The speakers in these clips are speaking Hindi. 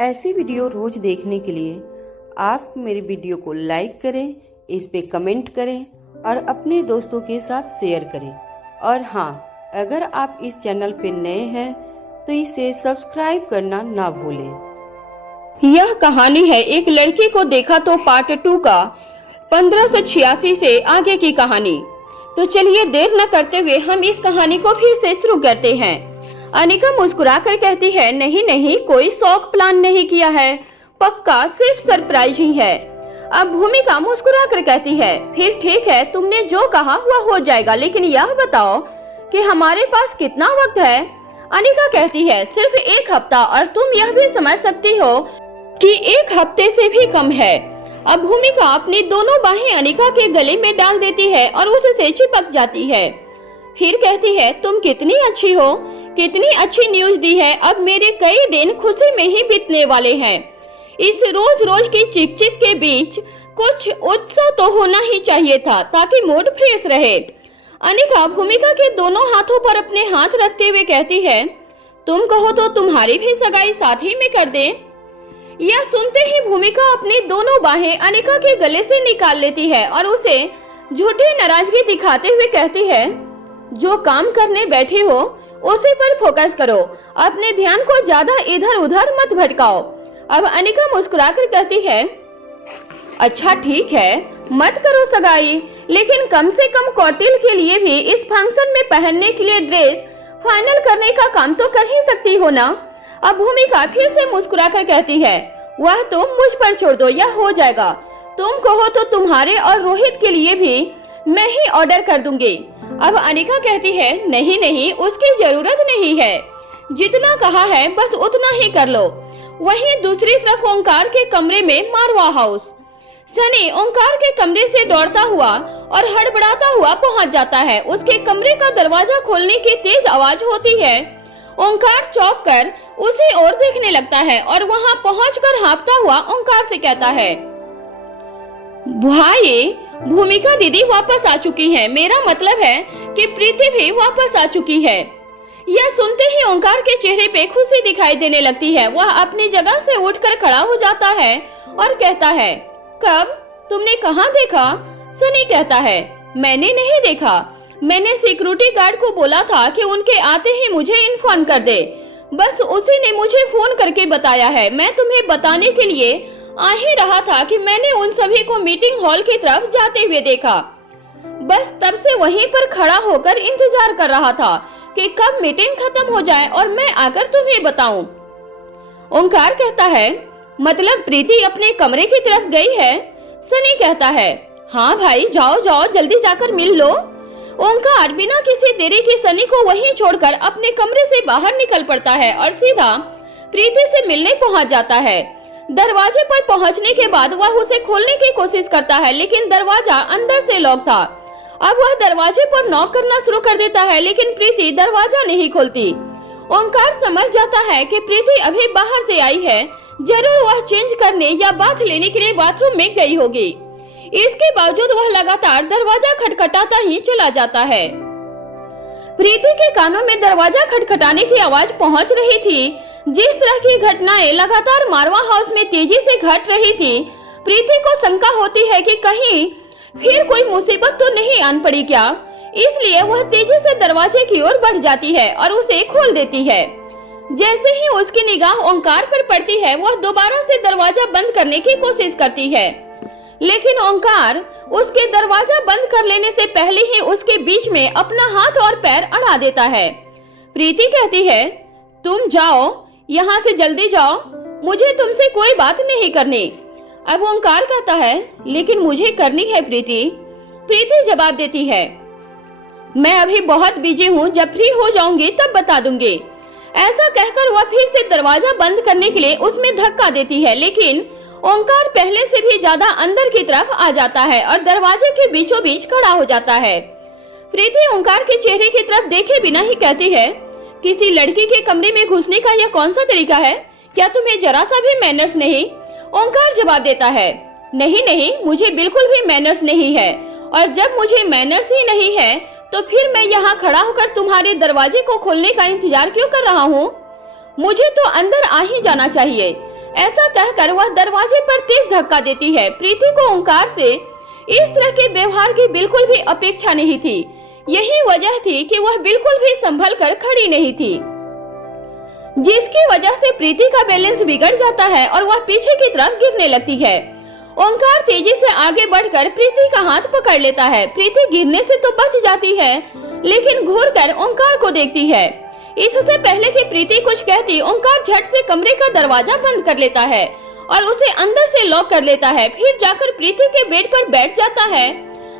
ऐसी वीडियो रोज देखने के लिए आप मेरे वीडियो को लाइक करें, इस पे कमेंट करें और अपने दोस्तों के साथ शेयर करें। और हाँ, अगर आप इस चैनल पे नए हैं तो इसे सब्सक्राइब करना ना भूलें। यह कहानी है एक लड़की को देखा तो पार्ट 2 का 1586 से आगे की कहानी। तो चलिए देर न करते हुए हम इस कहानी को फिर से शुरू करते हैं। अनिका मुस्कुराकर कहती है, नहीं नहीं, कोई शौक प्लान नहीं किया है, पक्का सिर्फ सरप्राइज ही है। अब भूमिका मुस्कुराकर कहती है, फिर ठीक है, तुमने जो कहा वह हो जाएगा, लेकिन यह बताओ कि हमारे पास कितना वक्त है। अनिका कहती है, सिर्फ 1 हफ्ता, और तुम यह भी समझ सकती हो कि 1 हफ्ते से भी कम है। अब भूमिका अपनी दोनों बाहें अनिका के गले में डाल देती है और उससे चिपक जाती है। फिर कहती है, तुम कितनी अच्छी हो, कितनी अच्छी न्यूज दी है। अब मेरे कई दिन खुशी में ही बीतने वाले हैं। इस रोज रोज की चिप चिप के बीच कुछ उत्सव तो होना ही चाहिए था, ताकि मूड फ्रेश रहे। अनिका भूमिका के दोनों हाथों पर अपने हाथ रखते हुए कहती है, तुम कहो तो तुम्हारी भी सगाई साथ ही में कर दें। यह सुनते ही भूमिका अपनी दोनों बाहें अनिका के गले से निकाल लेती है और उसे झूठी नाराजगी दिखाते हुए कहती है, जो काम करने बैठी हो उसी पर फोकस करो, अपने ध्यान को ज्यादा इधर उधर मत भटकाओ। अब अनिका मुस्कुराकर कहती है, अच्छा ठीक है, मत करो सगाई, लेकिन कम से कम कौटिल के लिए भी इस फंक्शन में पहनने के लिए ड्रेस फाइनल करने का काम तो कर ही सकती हो ना। अब भूमिका फिर से मुस्कुराकर कहती है, वह तुम मुझ पर छोड़ दो, यह हो जाएगा। तुम कहो तो तुम्हारे और रोहित के लिए भी मैं ही ऑर्डर कर दूंगी। अब अनिका कहती है, नहीं नहीं, उसकी जरूरत नहीं है, जितना कहा है बस उतना ही कर लो। वहीं दूसरी तरफ ओंकार के कमरे में मारवा हाउस। सनी ओंकार के कमरे से दौड़ता हुआ और हड़बड़ाता हुआ पहुंच जाता है। उसके कमरे का दरवाजा खोलने की तेज आवाज होती है। ओंकार चौंक कर उसी ओर देखने लगता है और वहां पहुंचकर हाँफता हुआ ओंकार से कहता है, भाई, भूमिका दीदी वापस आ चुकी है। मेरा मतलब है कि प्रीति भी वापस आ चुकी है। यह सुनते ही ओंकार के चेहरे पे खुशी दिखाई देने लगती है। वह अपनी जगह से उठकर खड़ा हो जाता है और कहता है, कब? तुमने कहाँ देखा? सनी कहता है, मैंने नहीं देखा, मैंने सिक्योरिटी गार्ड को बोला था कि उनके आते ही मुझे इन्फॉर्म कर दे, बस उसी ने मुझे फोन करके बताया है। मैं तुम्हें बताने के लिए आ ही रहा था कि मैंने उन सभी को मीटिंग हॉल की तरफ जाते हुए देखा। बस तब से वहीं पर खड़ा होकर इंतजार कर रहा था कि कब मीटिंग खत्म हो जाए और मैं आकर तुम्हें बताऊं। ओंकार कहता है, मतलब प्रीति अपने कमरे की तरफ गई है? सनी कहता है, हाँ भाई, जाओ जाओ, जल्दी जाकर मिल लो। ओंकार बिना किसी देरी के सनी को वहीं छोड़कर अपने कमरे से बाहर निकल पड़ता है और सीधा प्रीति से मिलने पहुंच जाता है। दरवाजे पर पहुंचने के बाद वह उसे खोलने की कोशिश करता है, लेकिन दरवाजा अंदर से लॉक था। अब वह दरवाजे पर नॉक करना शुरू कर देता है, लेकिन प्रीति दरवाजा नहीं खोलती। ओंकार समझ जाता है कि प्रीति अभी बाहर से आई है, जरूर वह चेंज करने या बाथ लेने के लिए बाथरूम में गई होगी। इसके बावजूद वह लगातार दरवाजा खटखटाता ही चला जाता है। प्रीति के कानों में दरवाजा खटखटाने की आवाज पहुंच रही थी। जिस तरह की घटनाएं लगातार मारवा हाउस में तेजी से घट रही थी, प्रीति को शंका होती है कि कहीं फिर कोई मुसीबत तो नहीं आन पड़ी क्या। इसलिए वह तेजी से दरवाजे की ओर बढ़ जाती है और उसे खोल देती है। जैसे ही उसकी निगाह ओंकार पर पड़ती है, वह दोबारा से दरवाजा बंद करने की कोशिश करती है, लेकिन ओंकार उसके दरवाजा बंद कर लेने से पहले ही उसके बीच में अपना हाथ और पैर अड़ा देता है। प्रीति कहती है, तुम जाओ, यहाँ से जल्दी जाओ, मुझे तुमसे कोई बात नहीं करनी। अब ओंकार कहता है, लेकिन मुझे करनी है प्रीति। प्रीति जवाब देती है, मैं अभी बहुत बिजी हूँ, जब फ्री हो जाऊंगी तब बता दूंगी। ऐसा कहकर वह फिर से दरवाजा बंद करने के लिए उसमें धक्का देती है, लेकिन ओंकार पहले से भी ज्यादा अंदर की तरफ आ जाता है और दरवाजे के बीचों बीच खड़ा हो जाता है। प्रीति ओंकार के चेहरे की तरफ देखे बिना ही कहती है, किसी लड़की के कमरे में घुसने का यह कौन सा तरीका है? क्या तुम्हें जरा सा भी मैनर्स नहीं? ओंकार जवाब देता है, नहीं नहीं, मुझे बिल्कुल भी मैनर्स नहीं है, और जब मुझे मैनर्स ही नहीं है तो फिर मैं यहाँ खड़ा होकर तुम्हारे दरवाजे को खोलने का इंतजार क्यों कर रहा हूँ? मुझे तो अंदर आ ही जाना चाहिए। ऐसा कहकर वह दरवाजे पर तेज धक्का देती है। प्रीति को ओंकार से इस तरह के व्यवहार की बिल्कुल भी अपेक्षा नहीं थी। यही वजह थी कि वह बिल्कुल भी संभल कर खड़ी नहीं थी, जिसकी वजह से प्रीति का बैलेंस बिगड़ जाता है और वह पीछे की तरफ गिरने लगती है। ओंकार तेजी से आगे बढ़कर प्रीति का हाथ पकड़ लेता है। प्रीति गिरने से तो बच जाती है, लेकिन घूरकर ओंकार को देखती है। इससे पहले कि प्रीति कुछ कहती, ओंकार झट से कमरे का दरवाजा बंद कर लेता है और उसे अंदर से लॉक कर लेता है। फिर जाकर प्रीति के बेड पर बैठ जाता है।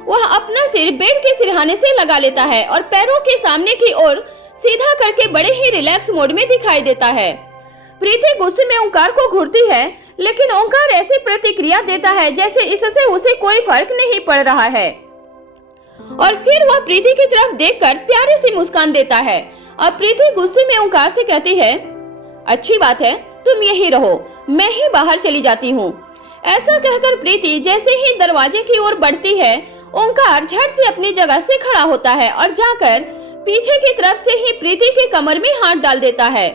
वह अपना सिर बेड के सिरहाने से लगा लेता है और पैरों के सामने की ओर सीधा करके बड़े ही रिलैक्स मोड में दिखाई देता है। प्रीति गुस्से में ओंकार को घूरती है, लेकिन ओंकार ऐसी प्रतिक्रिया देता है जैसे इससे उसे कोई फर्क नहीं पड़ रहा है। और फिर वह प्रीति की तरफ देखकर प्यारी सी मुस्कान देता है। अब प्रीति गुस्से में ओंकार से कहती है, अच्छी बात है, तुम यहीं रहो, मैं ही बाहर चली जाती हूँ। ऐसा कहकर प्रीति जैसे ही दरवाजे की ओर बढ़ती है, ओंकार झट से अपनी जगह से खड़ा होता है और जाकर पीछे की तरफ से ही प्रीति के कमर में हाथ डाल देता है।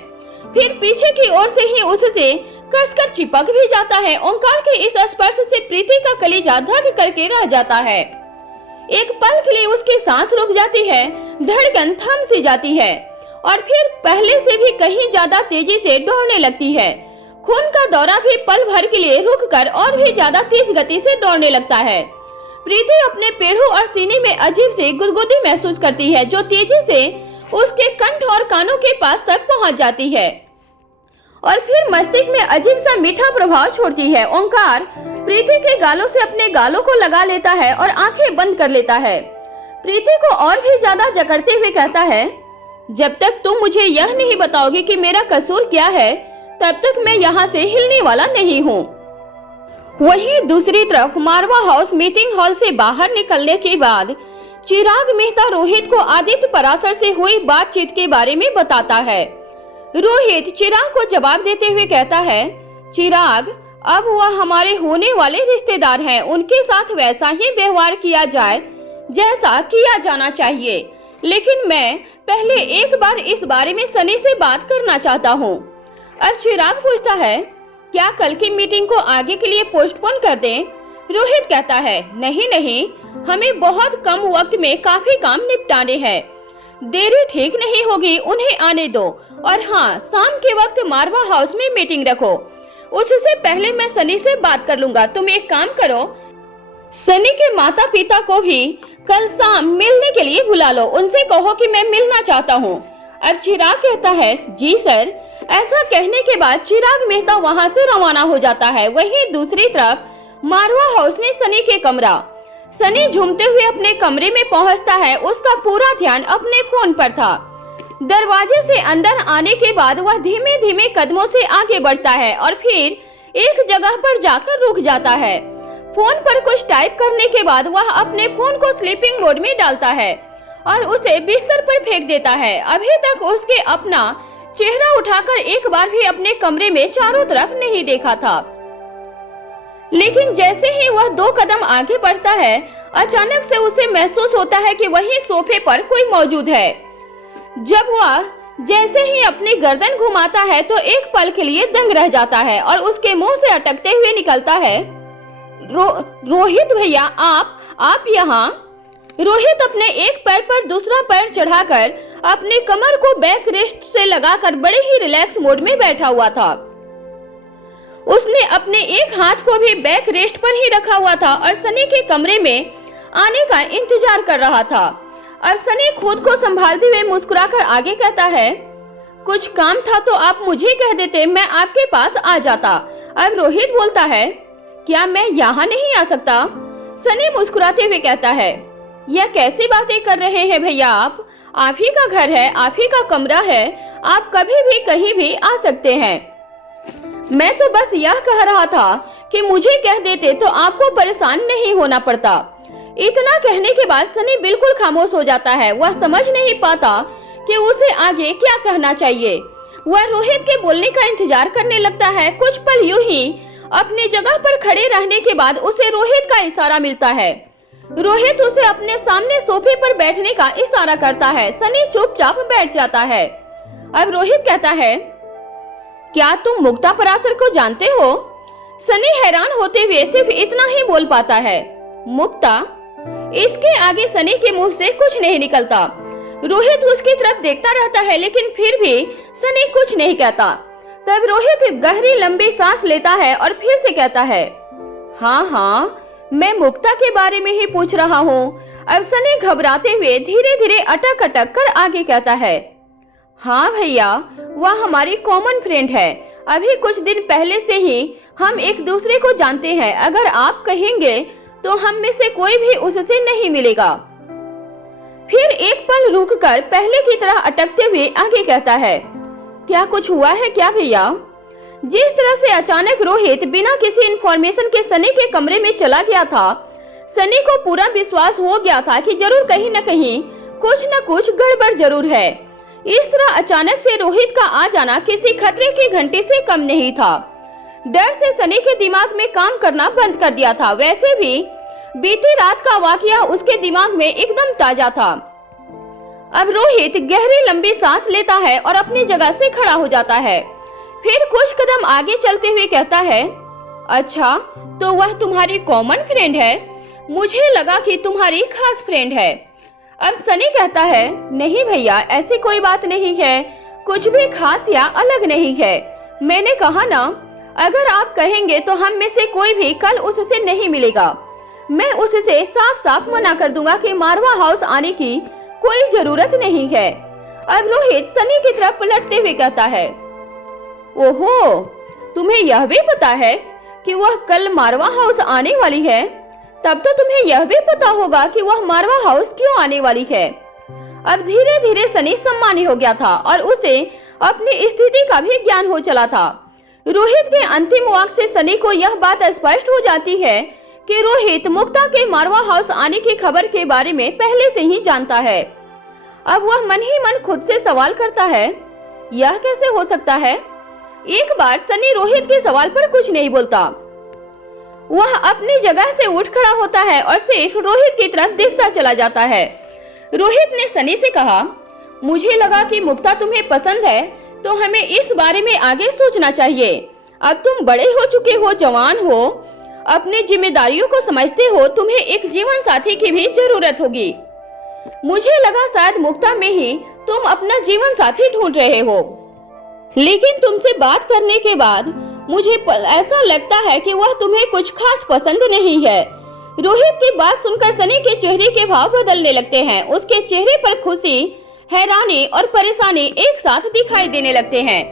फिर पीछे की ओर से ही उससे कसकर चिपक भी जाता है। ओंकार के इस स्पर्श से प्रीति का कलेजा धक करके रह जाता है। एक पल के लिए उसकी सांस रुक जाती है, धड़कन थम सी जाती है और फिर पहले से भी कहीं ज्यादा तेजी से दौड़ने लगती है। खून का दौरा भी पल भर के लिए रुककर और भी ज्यादा तेज गति से दौड़ने लगता है। प्रीति अपने पेड़ों और सीने में अजीब सी गुदगुदी महसूस करती है, जो तेजी से उसके कंठ और कानों के पास तक पहुंच जाती है और फिर मस्तिष्क में अजीब सा मीठा प्रभाव छोड़ती है। ओंकार प्रीति के गालों से अपने गालों को लगा लेता है और आंखें बंद कर लेता है। प्रीति को और भी ज्यादा जकड़ते हुए कहता है, जब तक तुम मुझे यह नहीं बताओगे कि मेरा कसूर क्या है, तब तक मैं यहाँ से हिलने वाला नहीं हूँ। वहीं दूसरी तरफ मारवा हाउस मीटिंग हॉल से बाहर निकलने के बाद चिराग मेहता रोहित को आदित्य पराशर से हुई बातचीत के बारे में बताता है। रोहित चिराग को जवाब देते हुए कहता है, चिराग, अब वह हमारे होने वाले रिश्तेदार हैं, उनके साथ वैसा ही व्यवहार किया जाए जैसा किया जाना चाहिए, लेकिन मैं पहले एक बार इस बारे में सनी से बात करना चाहता हूँ। अब चिराग पूछता है, क्या कल की मीटिंग को आगे के लिए पोस्टपोन कर दें? रोहित कहता है, नहीं नहीं, हमें बहुत कम वक्त में काफी काम निपटाने हैं, देरी ठीक नहीं होगी, उन्हें आने दो। और हाँ, शाम के वक्त मारवा हाउस में मीटिंग रखो, उससे पहले मैं सनी से बात कर लूंगा। तुम एक काम करो, सनी के माता पिता को भी कल शाम मिलने के लिए बुला लो, उनसे कहो कि मैं मिलना चाहता हूँ। अब चिराग कहता है, जी सर। ऐसा कहने के बाद चिराग मेहता वहाँ से रवाना हो जाता है। वहीं दूसरी तरफ मारवा हाउस में सनी के कमरा। सनी झूमते हुए अपने कमरे में पहुँचता है। उसका पूरा ध्यान अपने फोन पर था। दरवाजे से अंदर आने के बाद वह धीमे धीमे कदमों से आगे बढ़ता है और फिर एक जगह पर जाकर रुक जाता है। फोन पर कुछ टाइप करने के बाद वह अपने फोन को स्लीपिंग मोड में डालता है और उसे बिस्तर पर फेंक देता है। अभी तक उसके अपना चेहरा उठाकर एक बार भी अपने कमरे में चारों तरफ नहीं देखा था, लेकिन जैसे ही वह 2 कदम आगे बढ़ता है, अचानक से उसे महसूस होता है कि वहीं सोफे पर कोई मौजूद है। जब वह जैसे ही अपनी गर्दन घुमाता है तो एक पल के लिए दंग रह जाता है और उसके मुंह से अटकते हुए निकलता है, रोहित भैया, आप यहाँ। रोहित अपने एक पैर पर दूसरा पैर चढ़ाकर अपने कमर को बैक रेस्ट से लगाकर बड़े ही रिलैक्स मोड में बैठा हुआ था। उसने अपने एक हाथ को भी बैक रेस्ट पर ही रखा हुआ था और सनी के कमरे में आने का इंतजार कर रहा था। अब सनी खुद को संभालते हुए मुस्कुराकर आगे कहता है, कुछ काम था तो आप मुझे कह देते, मैं आपके पास आ जाता। अब रोहित बोलता है, क्या मैं यहाँ नहीं आ सकता? सनी मुस्कुराते हुए कहता है, यह कैसी बातें कर रहे हैं भैया आप ही का घर है, आप ही का कमरा है, आप कभी भी कहीं भी आ सकते हैं। मैं तो बस यह कह रहा था कि मुझे कह देते तो आपको परेशान नहीं होना पड़ता। इतना कहने के बाद सनी बिल्कुल खामोश हो जाता है। वह समझ नहीं पाता कि उसे आगे क्या कहना चाहिए। वह रोहित के बोलने का इंतजार करने लगता है। कुछ पल यूं ही अपनी जगह पर खड़े रहने के बाद उसे रोहित का इशारा मिलता है। रोहित उसे अपने सामने सोफे पर बैठने का इशारा करता है। सनी चुपचाप बैठ जाता है। अब रोहित कहता है, क्या तुम मुक्ता पराशर को जानते हो? सनी हैरान होते हुए सिर्फ इतना ही बोल पाता है, मुक्ता। इसके आगे सनी के मुंह से कुछ नहीं निकलता। रोहित उसकी तरफ देखता रहता है, लेकिन फिर भी सनी कुछ नहीं कहता। तब रोहित गहरी लंबी सांस लेता है और फिर से कहता है, हाँ हाँ, मैं मुक्ता के बारे में ही पूछ रहा हूँ। अब सनी घबराते हुए धीरे धीरे अटक अटक कर आगे कहता है, हाँ भैया, वह हमारी कॉमन फ्रेंड है। अभी कुछ दिन पहले से ही हम एक दूसरे को जानते हैं। अगर आप कहेंगे तो हम में से कोई भी उससे नहीं मिलेगा। फिर एक पल रुककर पहले की तरह अटकते हुए आगे कहता है, क्या कुछ हुआ है क्या भैया? जिस तरह से अचानक रोहित बिना किसी इन्फॉर्मेशन के सनी के कमरे में चला गया था, सनी को पूरा विश्वास हो गया था कि जरूर कहीं न कहीं कुछ न कुछ गड़बड़ जरूर है। इस तरह अचानक से रोहित का आ जाना किसी खतरे की घंटी से कम नहीं था। डर से सनी के दिमाग में काम करना बंद कर दिया था। वैसे भी बीती रात का वाकया उसके दिमाग में एकदम ताजा था। अब रोहित गहरी लंबी सांस लेता है और अपनी जगह से खड़ा हो जाता है। फिर कुछ कदम आगे चलते हुए कहता है, अच्छा, तो वह तुम्हारी कॉमन फ्रेंड है? मुझे लगा कि तुम्हारी खास फ्रेंड है। अब सनी कहता है, नहीं भैया, ऐसी कोई बात नहीं है, कुछ भी खास या अलग नहीं है। मैंने कहा ना, अगर आप कहेंगे तो हम में से कोई भी कल उससे नहीं मिलेगा। मैं उससे साफ साफ मना कर दूंगा कि मारवा हाउस आने की कोई जरूरत नहीं है। अब रोहित सनी की तरफ पलटते हुए कहता है, ओहो, तुम्हें यह भी पता है कि वह कल मारवा हाउस आने वाली है? तब तो तुम्हें यह भी पता होगा कि वह मारवा हाउस क्यों आने वाली है। अब धीरे धीरे सनी सम्मानी हो गया था और उसे अपनी स्थिति का भी ज्ञान हो चला था। रोहित के अंतिम वाक्य से सनी को यह बात स्पष्ट हो जाती है कि रोहित मुक्ता के मारवा हाउस आने की खबर के बारे में पहले से ही जानता है। अब वह मन ही मन खुद से सवाल करता है, यह कैसे हो सकता है? एक बार सनी रोहित के सवाल पर कुछ नहीं बोलता। वह अपनी जगह से उठ खड़ा होता है और सिर्फ रोहित की तरफ देखता चला जाता है। रोहित ने सनी से कहा, मुझे लगा कि मुक्ता तुम्हें पसंद है, तो हमें इस बारे में आगे सोचना चाहिए। अब तुम बड़े हो चुके हो, जवान हो, अपनी जिम्मेदारियों को समझते हो, तुम्हें एक जीवन साथी की भी जरूरत होगी। मुझे लगा शायद मुक्ता में ही तुम अपना जीवन साथी ढूंढ रहे हो, लेकिन तुमसे बात करने के बाद मुझे ऐसा लगता है कि वह तुम्हें कुछ खास पसंद नहीं है। रोहित की बात सुनकर सनी के चेहरे के भाव बदलने लगते हैं। उसके चेहरे पर खुशी, हैरानी और परेशानी एक साथ दिखाई देने लगते हैं।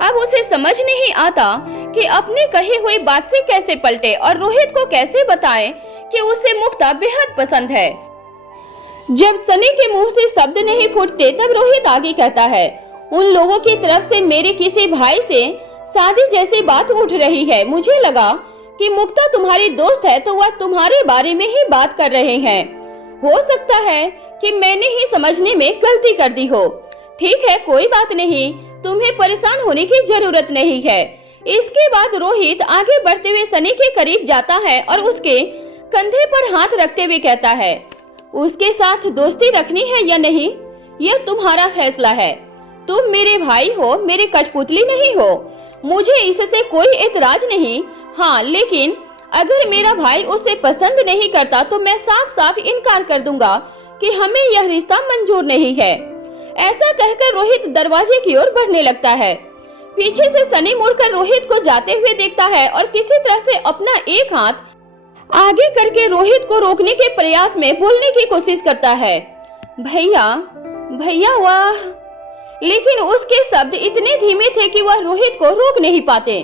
अब उसे समझ नहीं आता कि अपनी कही हुई बात से कैसे पलटे और रोहित को कैसे बताएं कि उसे मुक्ता बेहद पसंद है। जब सनी के मुंह से शब्द नहीं फूटते, तब रोहित आगे कहता है, उन लोगों की तरफ से मेरे किसी भाई से शादी जैसी बात उठ रही है। मुझे लगा कि मुक्ता तुम्हारी दोस्त है, तो वह तुम्हारे बारे में ही बात कर रहे हैं। हो सकता है कि मैंने ही समझने में गलती कर दी हो। ठीक है, कोई बात नहीं, तुम्हें परेशान होने की जरूरत नहीं है। इसके बाद रोहित आगे बढ़ते हुए सनी के करीब जाता है और उसके कंधे पर हाथ रखते हुए कहता है, उसके साथ दोस्ती रखनी है या नहीं, यह तुम्हारा फैसला है। तुम मेरे भाई हो, मेरी कठपुतली नहीं हो। मुझे इससे कोई एतराज नहीं। हाँ, लेकिन अगर मेरा भाई उसे पसंद नहीं करता तो मैं साफ साफ इनकार कर दूंगा कि हमें यह रिश्ता मंजूर नहीं है। ऐसा कहकर रोहित दरवाजे की ओर बढ़ने लगता है। पीछे से सनी मुड़कर रोहित को जाते हुए देखता है और किसी तरह से अपना एक हाथ आगे करके रोहित को रोकने के प्रयास में बोलने की कोशिश करता है, भैया भैया वाह। लेकिन उसके शब्द इतने धीमे थे कि वह रोहित को रोक नहीं पाते।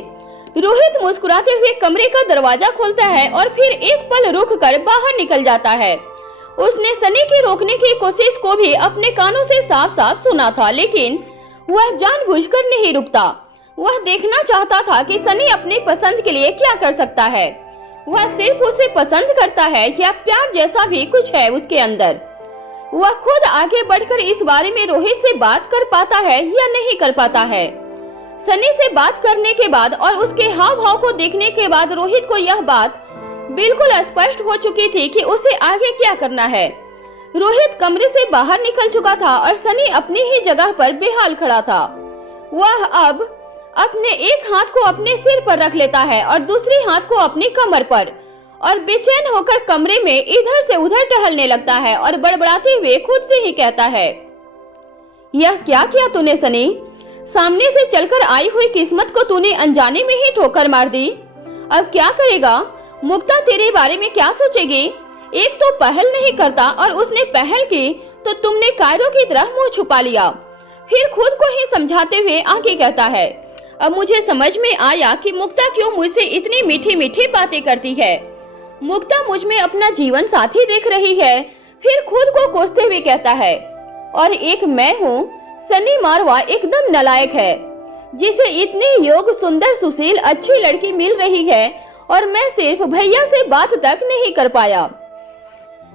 रोहित मुस्कुराते हुए कमरे का दरवाजा खोलता है और फिर एक पल रुककर बाहर निकल जाता है। उसने सनी के रोकने की कोशिश को भी अपने कानों से साफ साफ सुना था, लेकिन वह जानबूझकर नहीं रुकता। वह देखना चाहता था कि सनी अपनी पसंद के लिए क्या कर सकता है। वह सिर्फ उसे पसंद करता है या प्यार जैसा भी कुछ है उसके अंदर। वह खुद आगे बढ़कर इस बारे में रोहित से बात कर पाता है या नहीं कर पाता है। सनी से बात करने के बाद और उसके हाव भाव को देखने के बाद रोहित को यह बात बिल्कुल स्पष्ट हो चुकी थी कि उसे आगे क्या करना है। रोहित कमरे से बाहर निकल चुका था और सनी अपनी ही जगह पर बेहाल खड़ा था। वह अब अपने एक हाथ को अपने सिर पर रख लेता है और दूसरे हाथ को अपनी कमर पर, और बेचैन होकर कमरे में इधर से उधर टहलने लगता है और बड़बड़ाते हुए खुद से ही कहता है, यह क्या किया तूने सनी? सामने से चलकर आई हुई किस्मत को तूने अनजाने में ही ठोकर मार दी। अब क्या करेगा? मुक्ता तेरे बारे में क्या सोचेगी? एक तो पहल नहीं करता और उसने पहल की तो तुमने कायरों की तरह मुंह छुपा लिया। फिर खुद को ही समझाते हुए आगे कहता है, अब मुझे समझ में आया कि मुक्ता क्यों मुझसे इतनी मीठी मीठी बातें करती है। मुक्ता मुझ में अपना जीवन साथी देख रही है। फिर खुद को कोसते हुए कहता है, और एक मैं हूँ, सनी मारवा एकदम नालायक है, जिसे इतनी योग्य सुंदर सुशील अच्छी लड़की मिल रही है और मैं सिर्फ भैया से बात तक नहीं कर पाया,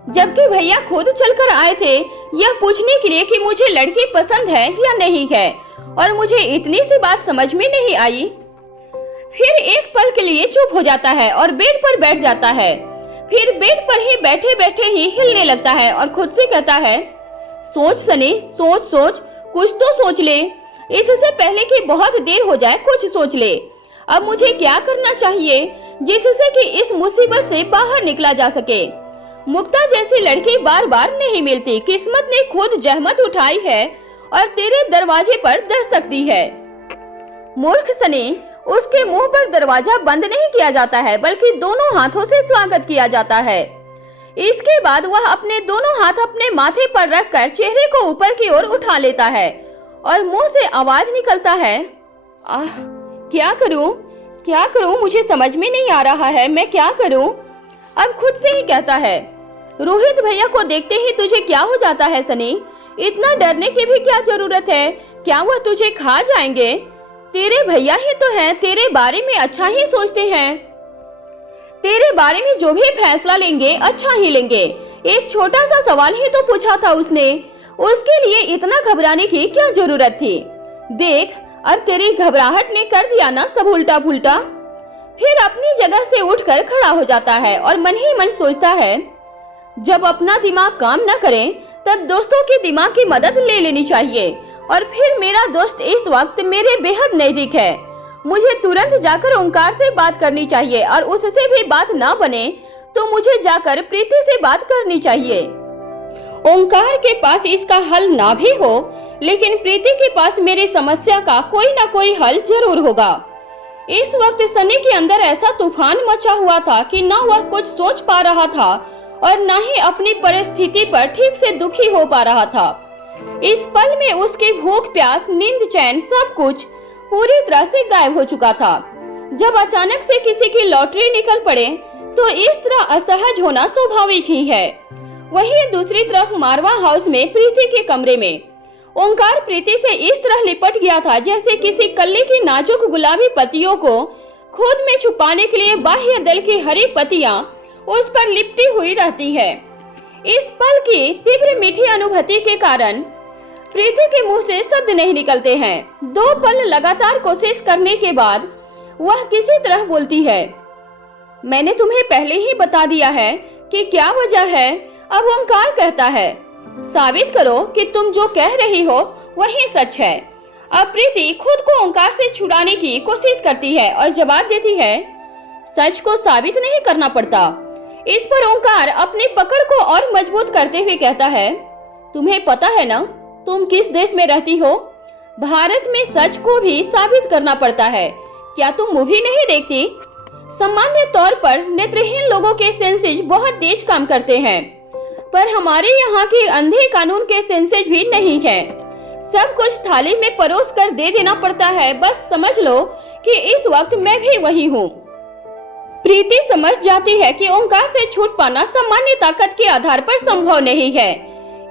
जबकि भैया खुद चलकर आए थे यह पूछने के लिए कि मुझे लड़की पसंद है या नहीं है, और मुझे इतनी सी बात समझ में नहीं आई। फिर एक पल के लिए चुप हो जाता है और बेड पर बैठ जाता है। फिर बेड पर ही बैठे बैठे ही हिलने लगता है और खुद से कहता है, सोच सनी, सोच सोच, कुछ तो सोच ले, इससे पहले कि बहुत देर हो जाए कुछ सोच ले। अब मुझे क्या करना चाहिए जिससे कि इस मुसीबत से बाहर निकला जा सके? मुक्ता जैसी लड़की बार बार नहीं मिलती। किस्मत ने खुद जहमत उठाई है और तेरे दरवाजे पर दस्तक दी है। मूर्ख सनी, उसके मुंह पर दरवाजा बंद नहीं किया जाता है बल्कि दोनों हाथों से स्वागत किया जाता है। इसके बाद वह अपने दोनों हाथ अपने माथे पर रखकर चेहरे को ऊपर की ओर उठा लेता है और मुंह से आवाज निकलता है, आह, क्या करूं, मुझे समझ में नहीं आ रहा है, मैं क्या करूं? अब खुद से ही कहता है, रोहित भैया को देखते ही तुझे क्या हो जाता है सनी? इतना डरने की भी क्या जरूरत है? क्या वह तुझे खा जाएंगे? तेरे भैया ही तो हैं, तेरे बारे में अच्छा ही सोचते हैं, तेरे बारे में जो भी फैसला लेंगे अच्छा ही लेंगे। एक छोटा सा सवाल ही तो पूछा था उसने, उसके लिए इतना घबराने की क्या जरूरत थी? देख, अब तेरी घबराहट ने कर दिया ना सब उल्टा पुल्टा। फिर अपनी जगह से उठकर खड़ा हो जाता है और मन ही मन सोचता है, जब अपना दिमाग काम न करे तब दोस्तों के दिमाग की मदद ले लेनी चाहिए। और फिर मेरा दोस्त इस वक्त मेरे बेहद नजदीक है, मुझे तुरंत जाकर ओंकार से बात करनी चाहिए, और उससे भी बात ना बने तो मुझे जाकर प्रीति से बात करनी चाहिए। ओंकार के पास इसका हल ना भी हो, लेकिन प्रीति के पास मेरी समस्या का कोई ना कोई हल जरूर होगा। इस वक्त सनी के अंदर ऐसा तूफान मचा हुआ था कि ना वह कुछ सोच पा रहा था और ना ही अपनी परिस्थिति पर ठीक से दुखी हो पा रहा था। इस पल में उसकी भूख, प्यास, नींद, चैन सब कुछ पूरी तरह से गायब हो चुका था। जब अचानक से किसी की लॉटरी निकल पड़े तो इस तरह असहज होना स्वाभाविक ही है। वहीं दूसरी तरफ मारवा हाउस में प्रीति के कमरे में ओंकार प्रीति से इस तरह लिपट गया था जैसे किसी कली की नाजुक गुलाबी पत्तियों को खुद में छुपाने के लिए बाह्य दल की हरी पत्तियां उस पर लिपटी हुई रहती है। इस पल की तीव्र मीठी अनुभूति के कारण प्रीति के मुंह से शब्द नहीं निकलते हैं। 2 पल लगातार कोशिश करने के बाद वह किसी तरह बोलती है, मैंने तुम्हें पहले ही बता दिया है कि क्या वजह है। अब ओंकार कहता है, साबित करो कि तुम जो कह रही हो वही सच है। अब प्रीति खुद को ओंकार से छुड़ाने की कोशिश करती है और जवाब देती है, सच को साबित नहीं करना पड़ता। इस पर ओंकार अपनी पकड़ को और मजबूत करते हुए कहता है, तुम्हें पता है ना तुम किस देश में रहती हो? भारत में सच को भी साबित करना पड़ता है। क्या तुम मूवी नहीं देखती? सामान्य तौर पर नेत्रहीन लोगों के सेंसेस बहुत तेज काम करते हैं, पर हमारे यहाँ के अंधे कानून के सेंसेस भी नहीं है। सब कुछ थाली में परोस कर दे देना पड़ता है। बस समझ लो कि इस वक्त मैं भी वही हूँ। प्रीति समझ जाती है कि ओंकार से छूट पाना सामान्य ताकत के आधार पर संभव नहीं है,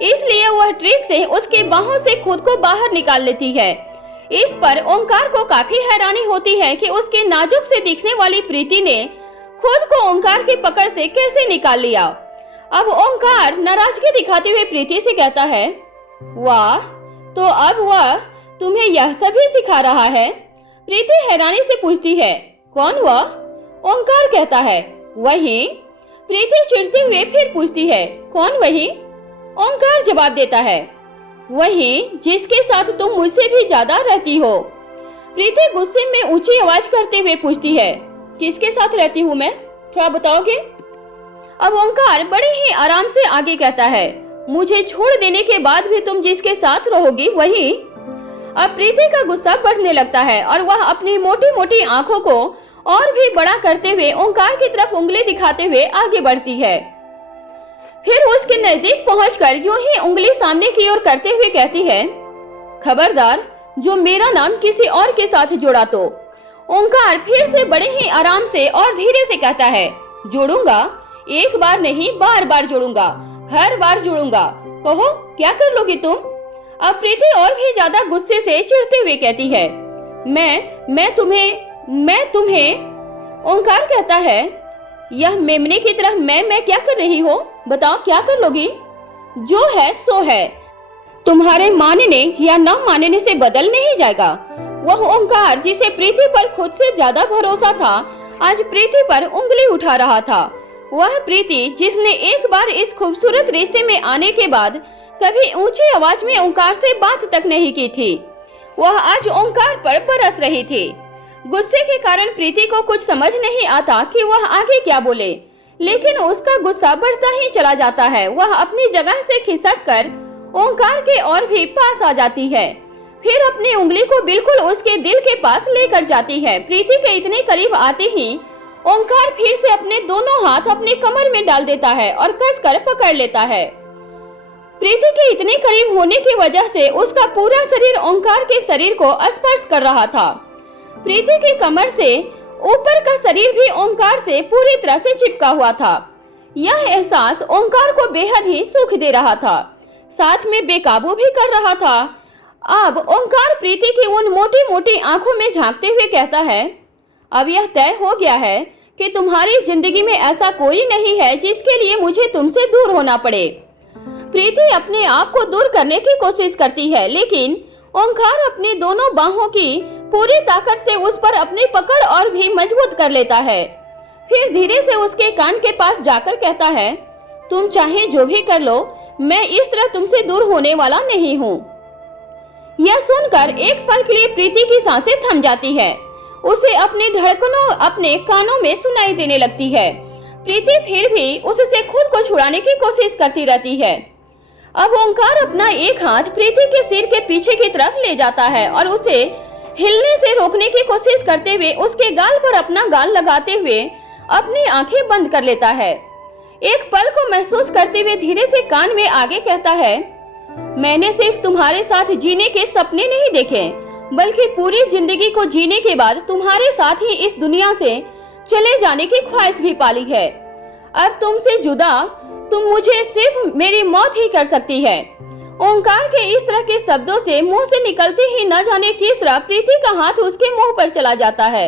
इसलिए वह ट्रिक से उसके बाहों से खुद को बाहर निकाल लेती है। इस पर ओंकार को काफी हैरानी होती है कि उसके नाजुक से दिखने वाली प्रीति ने खुद को ओंकार की पकड़ से कैसे निकाल लिया। अब ओंकार नाराजगी दिखाते हुए प्रीति से कहता है, वाह, तो अब वह तुम्हें यह सभी सिखा रहा है? प्रीति हैरानी से पूछती है, कौन वह? ओंकार कहता है, वही। प्रीति चिढ़ते हुए फिर पूछती है, कौन वही? ओंकार जवाब देता है, वही जिसके साथ तुम मुझसे भी ज्यादा रहती हो। प्रीति गुस्से में ऊंची आवाज करते हुए पूछती है, किसके साथ रहती हूँ मैं, थोड़ा बताओगे? अब ओंकार बड़े ही आराम से आगे कहता है, मुझे छोड़ देने के बाद भी तुम जिसके साथ रहोगी वही। अब प्रीति का गुस्सा बढ़ने लगता है और वह अपनी मोटी मोटी आंखों को और भी बड़ा करते हुए ओंकार की तरफ उंगली दिखाते हुए आगे बढ़ती है। फिर उसके नजदीक पहुंचकर यूं ही उंगली सामने की ओर करते हुए कहती है, खबरदार जो मेरा नाम किसी और के साथ जोड़ा तो। ओंकार फिर से बड़े ही आराम से और धीरे से कहता है, जोड़ूंगा, एक बार नहीं बार बार जोड़ूंगा, हर बार जोड़ूंगा, कहो क्या कर लोगी तुम? अब प्रीति और भी ज्यादा गुस्से से चिढ़ते हुए कहती है, मैं तुम्हें। ओंकार कहता है, यह मेमने की तरह मैं क्या कर रही हो, बताओ क्या कर लोगी? जो है सो है, तुम्हारे मानने या न मानने से बदल नहीं जाएगा। वह ओंकार जिसे प्रीति पर खुद से ज्यादा भरोसा था, आज प्रीति पर उंगली उठा रहा था। वह प्रीति जिसने एक बार इस खूबसूरत रिश्ते में आने के बाद कभी ऊंची आवाज में ओंकार से बात तक नहीं की थी, वह आज ओंकार पर बरस रही थी। गुस्से के कारण प्रीति को कुछ समझ नहीं आता कि वह आगे क्या बोले, लेकिन उसका गुस्सा बढ़ता ही चला जाता है। वह अपनी जगह से खिसक कर ओंकार के और भी पास आ जाती है, फिर अपनी उंगली को बिल्कुल उसके दिल के पास लेकर जाती है। प्रीति के इतने करीब आते ही ओंकार फिर से अपने दोनों हाथ अपनी कमर में डाल देता है और कसकर पकड़ लेता है। प्रीति के इतने करीब होने की वजह से उसका पूरा शरीर ओंकार के शरीर को स्पर्श कर रहा था। प्रीति की कमर से ऊपर का शरीर भी ओंकार से पूरी तरह से चिपका हुआ था। यह एहसास ओंकार को बेहद ही सुख दे रहा था, साथ में बेकाबू भी कर रहा था। अब ओंकार प्रीति की उन मोटी मोटी आंखों में झांकते हुए कहता है, अब यह तय हो गया है कि तुम्हारी जिंदगी में ऐसा कोई नहीं है जिसके लिए मुझे तुमसे दूर होना पड़े। प्रीति अपने आप को दूर करने की कोशिश करती है, लेकिन ओंकार अपनी दोनों बाहों की पूरी ताकत से उस पर अपनी पकड़ और भी मजबूत कर लेता है। फिर धीरे से उसके कान के पास जाकर कहता है, तुम चाहे जो भी कर लो, मैं इस तरह तुमसे दूर होने वाला नहीं हूँ। यह सुनकर एक पल के लिए प्रीति की सांसें थम जाती है। उसे अपनी धड़कनों अपने कानों में सुनाई देने लगती है। प्रीति फिर भी उससे खुद को छुड़ाने की कोशिश करती रहती है। अब ओंकार अपना एक हाथ प्रीति के सिर के पीछे की तरफ ले जाता है और उसे हिलने से रोकने की कोशिश करते हुए उसके गाल पर अपना गाल लगाते हुए अपनी आंखें बंद कर लेता है। एक पल को महसूस करते हुए धीरे से कान में आगे कहता है, मैंने सिर्फ तुम्हारे साथ जीने के सपने नहीं देखे, बल्कि पूरी जिंदगी को जीने के बाद तुम्हारे साथ ही इस दुनिया से चले जाने की ख्वाहिश भी पाली है। अब तुमसे जुदा तुम मुझे सिर्फ मेरी मौत ही कर सकती है। ओंकार के इस तरह के शब्दों से मुंह से निकलते ही न जाने किस तरह प्रीति का हाथ उसके मुंह पर चला जाता है।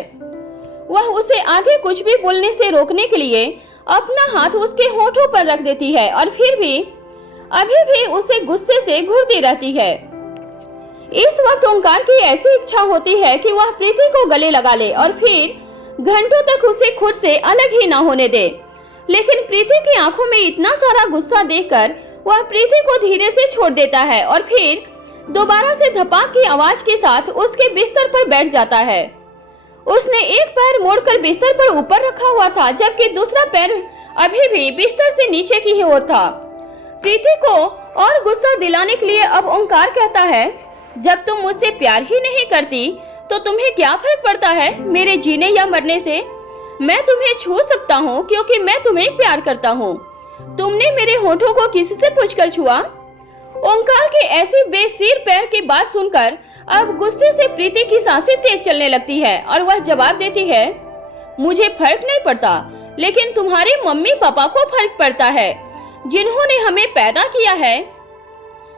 वह उसे आगे कुछ भी बोलने से रोकने के लिए अपना हाथ उसके होठों पर रख देती है और फिर भी अभी भी उसे गुस्से से घूरती रहती है। इस वक्त ओंकार की ऐसी इच्छा होती है कि वह प्रीति को गले लगा ले और फिर घंटों तक उसे खुद से अलग ही ना होने दे, लेकिन प्रीति की आंखों में इतना सारा गुस्सा देखकर वह प्रीति को धीरे से छोड़ देता है और फिर दोबारा से धपाक की आवाज के साथ उसके बिस्तर पर बैठ जाता है। उसने एक पैर मोड़कर बिस्तर पर ऊपर रखा हुआ था, जबकि दूसरा पैर अभी भी बिस्तर से नीचे की ओर था। प्रीति को और गुस्सा दिलाने के लिए अब ओंकार कहता है, जब तुम मुझसे प्यार ही नहीं करती तो तुम्हें क्या फर्क पड़ता है मेरे जीने या मरने से? मैं तुम्हें छू सकता हूँ क्योंकि मैं तुम्हें प्यार करता हूँ। तुमने मेरे होठों को किससे पूछकर छुआ? ओंकार के ऐसी बेसिर पैर की बात सुनकर अब गुस्से से प्रीति की सांसें तेज चलने लगती है और वह जवाब देती है, मुझे फर्क नहीं पड़ता, लेकिन तुम्हारे मम्मी पापा को फर्क पड़ता है, जिन्होंने हमें पैदा किया है।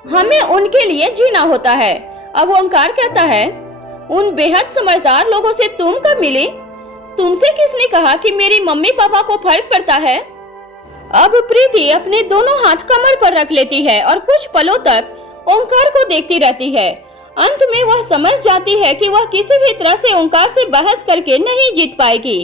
हमें उनके लिए जीना होता है। अब ओंकार कहता है, उन बेहद समझदार लोगों से तुम कब मिली? तुमसे किसने कहा कि मेरी मम्मी पापा को फर्क पड़ता है? अब प्रीति अपने दोनों हाथ कमर पर रख लेती है और कुछ पलों तक ओंकार को देखती रहती है। अंत में वह समझ जाती है कि वह किसी भी तरह से ओंकार से बहस करके नहीं जीत पाएगी,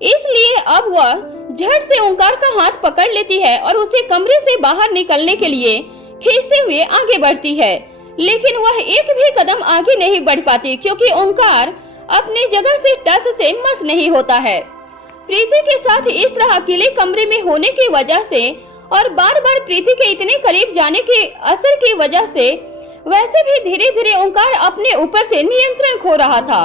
इसलिए अब वह झट से ओंकार का हाथ पकड़ लेती है और उसे कमरे से बाहर निकलने के लिए खींचते हुए आगे बढ़ती है। लेकिन वह एक भी कदम आगे नहीं बढ़ पाती क्योंकि ओंकार अपनी जगह से टस से मस नहीं होता है। प्रीति के साथ इस तरह अकेले कमरे में होने की वजह से और बार बार प्रीति के इतने करीब जाने के असर की वजह से वैसे भी धीरे धीरे ओंकार अपने ऊपर से नियंत्रण खो रहा था।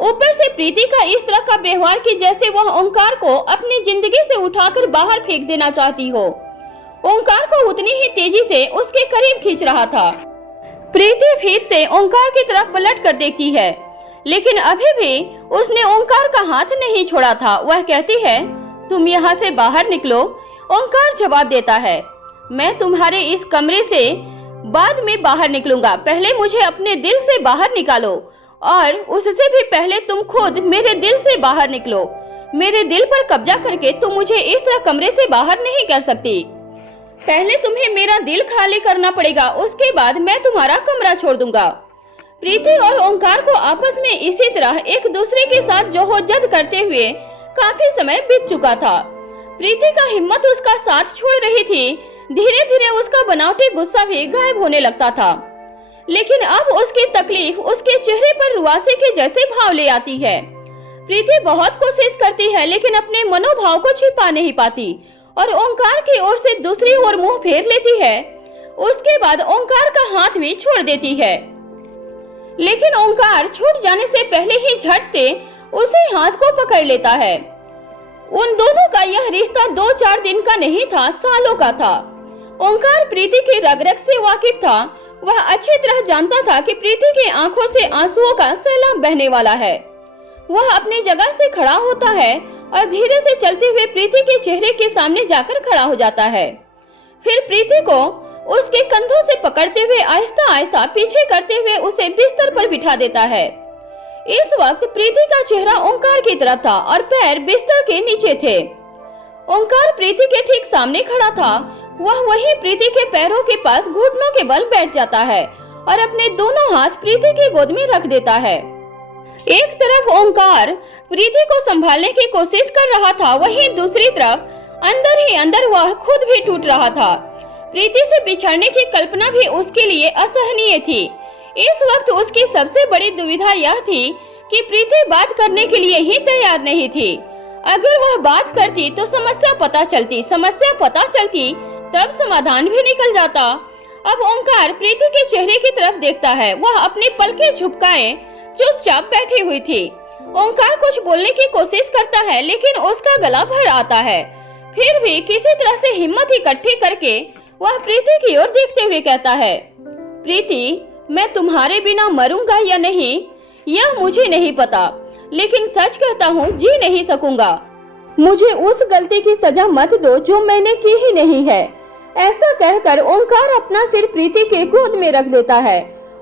ऊपर से प्रीति का इस तरह का व्यवहार कि जैसे वह ओंकार को अपनी जिंदगी से उठाकर बाहर फेंक देना चाहती हो। ओंकार को उतनी ही तेजी से उसके करीब खींच रहा था। प्रीति फिर से ओंकार की तरफ पलट कर देखती है, लेकिन अभी भी उसने ओंकार का हाथ नहीं छोड़ा था। वह कहती है, तुम यहाँ से बाहर निकलो। ओंकार जवाब देता है, मैं तुम्हारे इस कमरे से बाद में बाहर निकलूंगा, पहले मुझे अपने दिल से बाहर निकालो और उससे भी पहले तुम खुद मेरे दिल से बाहर निकलो। मेरे दिल पर कब्जा करके तुम मुझे इस तरह कमरे से बाहर नहीं कर सकती। पहले तुम्हें मेरा दिल खाली करना पड़ेगा, उसके बाद मैं तुम्हारा कमरा छोड़ दूंगा। प्रीति और ओंकार को आपस में इसी तरह एक दूसरे के साथ जोहजद करते हुए काफी समय बीत चुका था। प्रीति का हिम्मत उसका साथ छोड़ रही थी। धीरे धीरे उसका बनावटी गुस्सा भी गायब होने लगता था, लेकिन अब उसकी तकलीफ उसके चेहरे पर रुआसे के जैसे भाव ले आती है। प्रीति बहुत कोशिश करती है लेकिन अपने मनोभाव को छिपा नहीं पाती और ओंकार की ओर से दूसरी ओर मुंह फेर लेती है। उसके बाद ओंकार का हाथ भी छोड़ देती है, लेकिन ओंकार छूट जाने से पहले ही झट से उसे हाथ को पकड़ लेता है। उन दोनों का यह रिश्ता 2-4 दिन का नहीं था, सालों का था। ओंकार प्रीति के रग रग से वाकिफ था। वह अच्छी तरह जानता था कि प्रीति की आंखों से आंसुओं का सैलाब बहने वाला है। वह अपनी जगह से खड़ा होता है और धीरे से चलते हुए प्रीति के चेहरे के सामने जाकर खड़ा हो जाता है। फिर प्रीति को उसके कंधों से पकड़ते हुए आहिस्ता आहिस्ता पीछे करते हुए उसे बिस्तर पर बिठा देता है। इस वक्त प्रीति का चेहरा ओंकार की तरफ था और पैर बिस्तर के नीचे थे। ओंकार प्रीति के ठीक सामने खड़ा था। वह वही प्रीति के पैरों के पास घुटनों के बल बैठ जाता है और अपने दोनों हाथ प्रीति की गोद में रख देता है। एक तरफ ओंकार प्रीति को संभालने की कोशिश कर रहा था, वहीं दूसरी तरफ अंदर ही अंदर वह खुद भी टूट रहा था। प्रीति से बिछड़ने की कल्पना भी उसके लिए असहनीय थी। इस वक्त उसकी सबसे बड़ी दुविधा यह थी कि प्रीति बात करने के लिए ही तैयार नहीं थी। अगर वह बात करती तो समस्या पता चलती तब समाधान भी निकल जाता। अब ओंकार प्रीति के चेहरे की तरफ देखता है। वह अपनी पलकें झुकाए चुपचाप बैठी हुई थी। ओंकार कुछ बोलने की कोशिश करता है लेकिन उसका गला भर आता है। फिर भी किसी तरह से हिम्मत इकट्ठी करके वह प्रीति की ओर देखते हुए कहता है, प्रीति, मैं तुम्हारे बिना मरूंगा या नहीं यह मुझे नहीं पता, लेकिन सच कहता हूँ जी नहीं सकूंगा। मुझे उस गलती की सजा मत दो जो मैंने की ही नहीं है। ऐसा कहकर ओंकार अपना सिर प्रीति के गोद में रख लेता है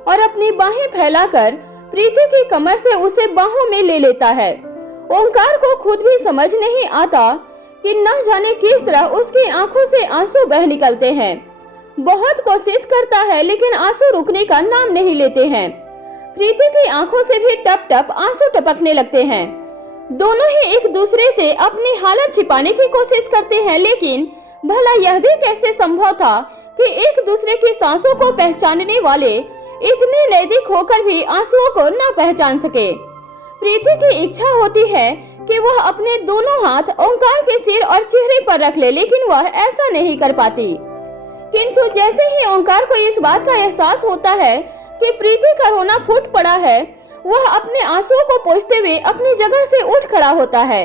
और अपनी बाहें फैलाकर प्रीति की कमर से उसे बाहों में ले लेता है। ओंकार को खुद भी समझ नहीं आता कि न जाने किस तरह उसकी आंखों से आंसू बह निकलते हैं। बहुत कोशिश करता है लेकिन आंसू रुकने का नाम नहीं लेते हैं। प्रीति की आंखों से भी टप टप आंसू टपकने लगते हैं। दोनों ही एक दूसरे से अपनी हालत छिपाने की कोशिश करते हैं, लेकिन भला यह भी कैसे संभव था कि एक दूसरे की सांसों को पहचानने वाले इतने नजदीक होकर भी आंसुओं को न पहचान सके। प्रीति की इच्छा होती है कि वह अपने दोनों हाथ ओंकार के सिर और चेहरे पर रख ले, लेकिन वह ऐसा नहीं कर पाती। किंतु जैसे ही ओंकार को इस बात का एहसास होता है कि प्रीति का रोना फूट पड़ा है, वह अपने आंसुओं को पोंछते हुए अपनी जगह से उठ खड़ा होता है।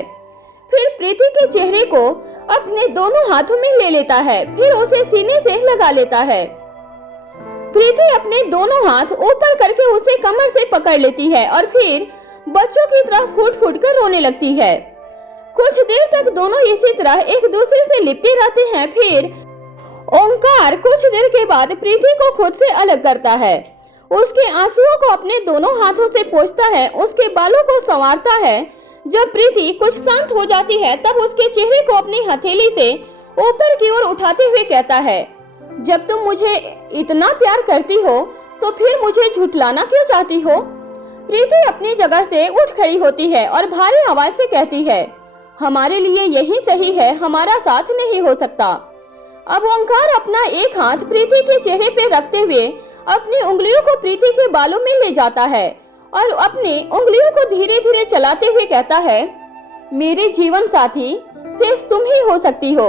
फिर प्रीति के चेहरे को अपने दोनों हाथों में ले लेता है, फिर उसे सीने से लगा लेता है। प्रीति अपने दोनों हाथ ऊपर करके उसे कमर से पकड़ लेती है और फिर बच्चों की तरह फूट फूट कर रोने लगती है। कुछ देर तक दोनों इसी तरह एक दूसरे से लिपटे रहते हैं। फिर ओंकार कुछ देर के बाद प्रीति को खुद से अलग करता है, उसके आंसुओं को अपने दोनों हाथों से पोंछता है, उसके बालों को संवारता है। जब प्रीति कुछ शांत हो जाती है तब उसके चेहरे को अपनी हथेली से ऊपर की ओर उठाते हुए कहता है, जब तुम मुझे इतना प्यार करती हो तो फिर मुझे झुठलाना क्यों चाहती हो? प्रीति अपनी जगह से उठ खड़ी होती है और भारी आवाज से कहती है, हमारे लिए यही सही है, हमारा साथ नहीं हो सकता। अब ओंकार अपना एक हाथ प्रीति के चेहरे पे रखते हुए अपनी उंगलियों को प्रीति के बालों में ले जाता है और अपनी उंगलियों को धीरे धीरे चलाते हुए कहता है, मेरे जीवन साथी सिर्फ तुम ही हो सकती हो।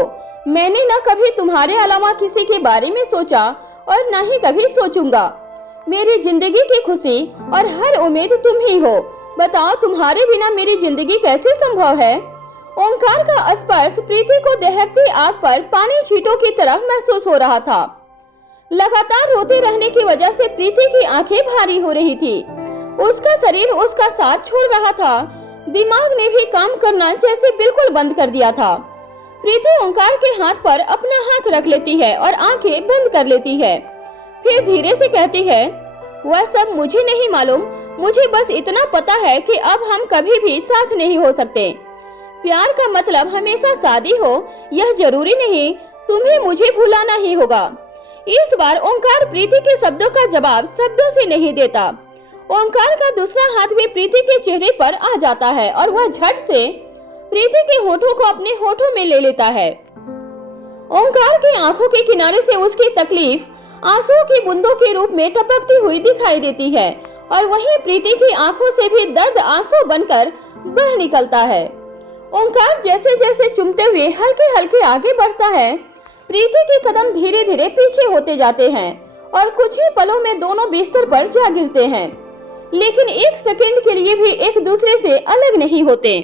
मैंने न कभी तुम्हारे अलावा किसी के बारे में सोचा और न ही कभी सोचूंगा। मेरी जिंदगी की खुशी और हर उम्मीद तुम ही हो। बताओ तुम्हारे बिना मेरी जिंदगी कैसे संभव है। ओंकार का स्पर्श प्रीति को दहकती आग पर पानी छींटों की तरह महसूस हो रहा था। लगातार रोते रहने की वजह से प्रीति की आंखें भारी हो रही थी। उसका शरीर उसका साथ छोड़ रहा था। दिमाग ने भी काम करना जैसे बिल्कुल बंद कर दिया था। प्रीति ओंकार के हाथ पर अपना हाथ रख लेती है और आंखें बंद कर लेती है। फिर धीरे से कहती है, वह सब मुझे नहीं मालूम, मुझे बस इतना पता है कि अब हम कभी भी साथ नहीं हो सकते। प्यार का मतलब हमेशा शादी हो यह जरूरी नहीं, तुम्हें मुझे भुलाना ही होगा। इस बार ओंकार प्रीति के शब्दों का जवाब शब्दों से नहीं देता। ओंकार का दूसरा हाथ भी प्रीति के चेहरे पर आ जाता है और वह झट से प्रीति के होठों को अपने होठों में ले लेता है। ओंकार की आंखों के किनारे से उसकी तकलीफ आंसुओं की बूंदों के रूप में टपकती हुई दिखाई देती है और वहीं प्रीति की आंखों से भी दर्द आंसू बनकर बह निकलता है। ओंकार जैसे जैसे चुमते हुए हल्के हल्के आगे बढ़ता है, प्रीति के कदम धीरे धीरे पीछे होते जाते हैं और कुछ ही पलों में दोनों बिस्तर पर जा गिरते हैं, लेकिन एक सेकंड के लिए भी एक दूसरे से अलग नहीं होते।